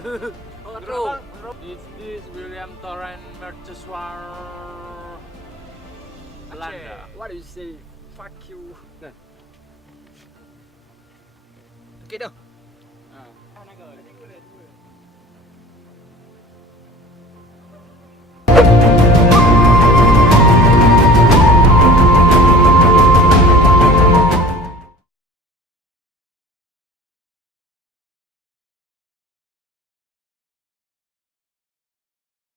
Is this William Torrent mercusuar Belanda? What do you say? Fuck you. Okey dah.